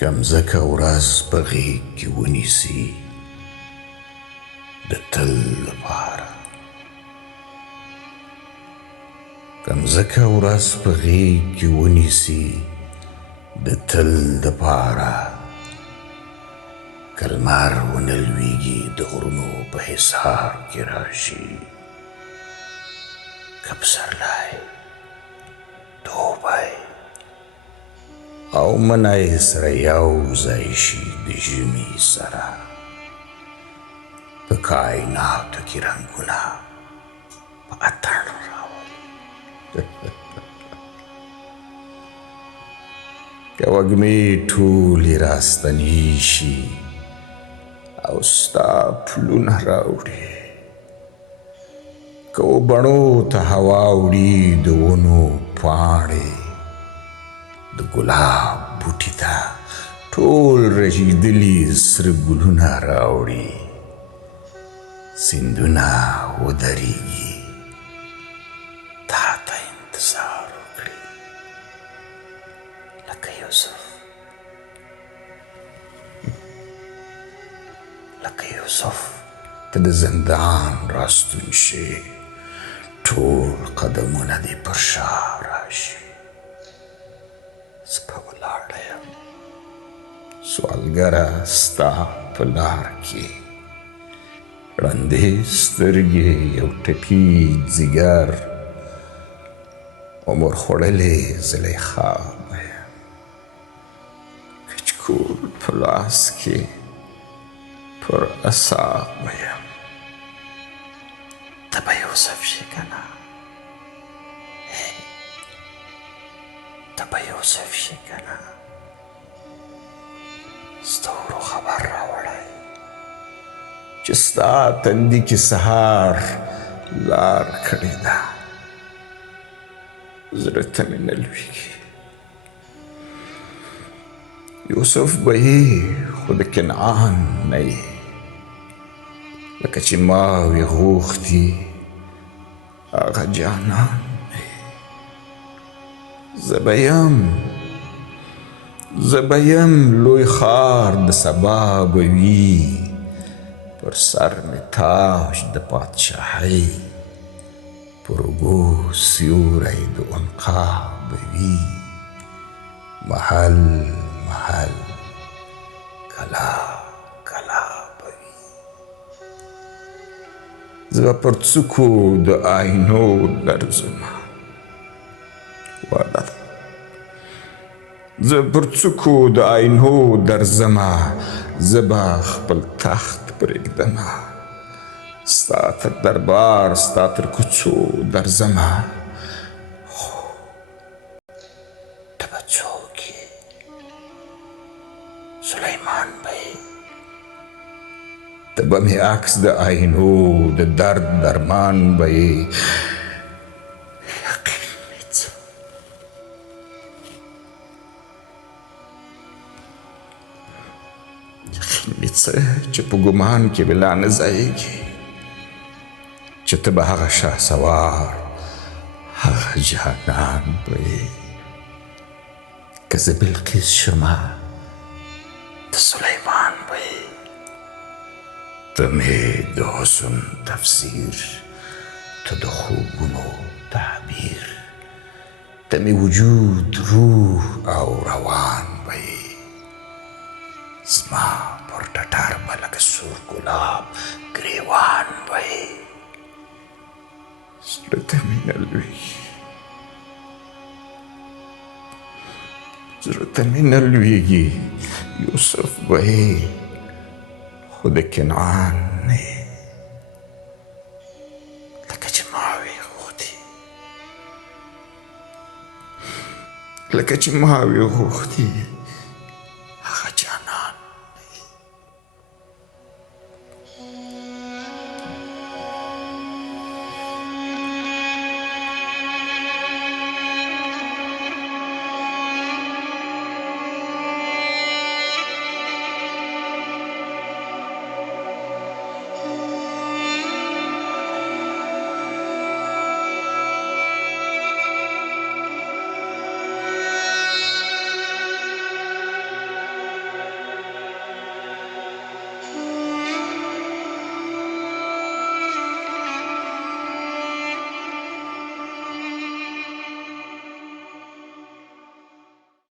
کمزکه ورځ په غېږ کې ونیسي د تل لپاره. کمزکه ورځ په غېږ کې ونیسي د تل لپاره. که لمر ونه لویږي د غرونو په حصار کې راشي. که پسرلی دوبی او منی سره یو ځای شي د ژمي سره. په کائناتو کې رنګونه په اتڼ راولي. که وږمې ټولې راستنې شي او ستا پلونه راوړي. که وبڼو ته هوا وړي د ونو پاڼې. د ګلاب بوټي ته ټول رژېدلي سره ګلونه راوړي. سیندونه ودرېږي تا ته انتظار وکړي. لکه یوسف ته د زندان راستون شې. ټول قدمونه دې پر شا راشي. زه په ولاړه یم سوالګره ستا په لار کې. ړندې سترګې یو ټپي ځیګر عمر خوړلې زلیخا به یم. کچکول په لاس کې پر اصاب به یم. ته به یوسف شې که نه؟ ته به یوسف شې که نه؟ ستورو خبر راوړی چې ستا تندي کې سهار لار کړې ده. زړه ته مې نه لوېږي. یوسف به یې خو د کنعان نه یې. لکه چې ماوې غوښتي هغه جانان نه یې. زه به یم لوی ښار د سبا به وي. پر سر مې تاج د پادشاهۍ. پر اوږو سیوری د عنقا به وي. محل محل کلا کلا به وي. زه به پر څوکو د آینو لرزمه. وعده ده زه پر څوکو د آینو درځمه. زه به خپل تخت پرېږدمه. ستا تر دربار ستا تر کوڅو درځمه. خو ته به څوک یې؟ سلیمان به یې. ته به مې عکس د آینو د درد درمان به یې. یقین څه چې په ګمان کې به لا نه ځایږي. چې ته به هغه شهسوار هغه جانان به یې. که زه بلقیس شمه ته سلیمان به یې. ته مې د حسن تفسیر ته د خوبونو تعبیر. ته مې وجود روح او روان به یې. زما پر ټټر به لکه سور ګلاب ګریوان به یې. زړه ته مې نه لوېږي. زړه ته مې نه لوېږي. یوسف به یې خو د کنعان نه یې. لکه چې ماوې غوښتي هغه جانان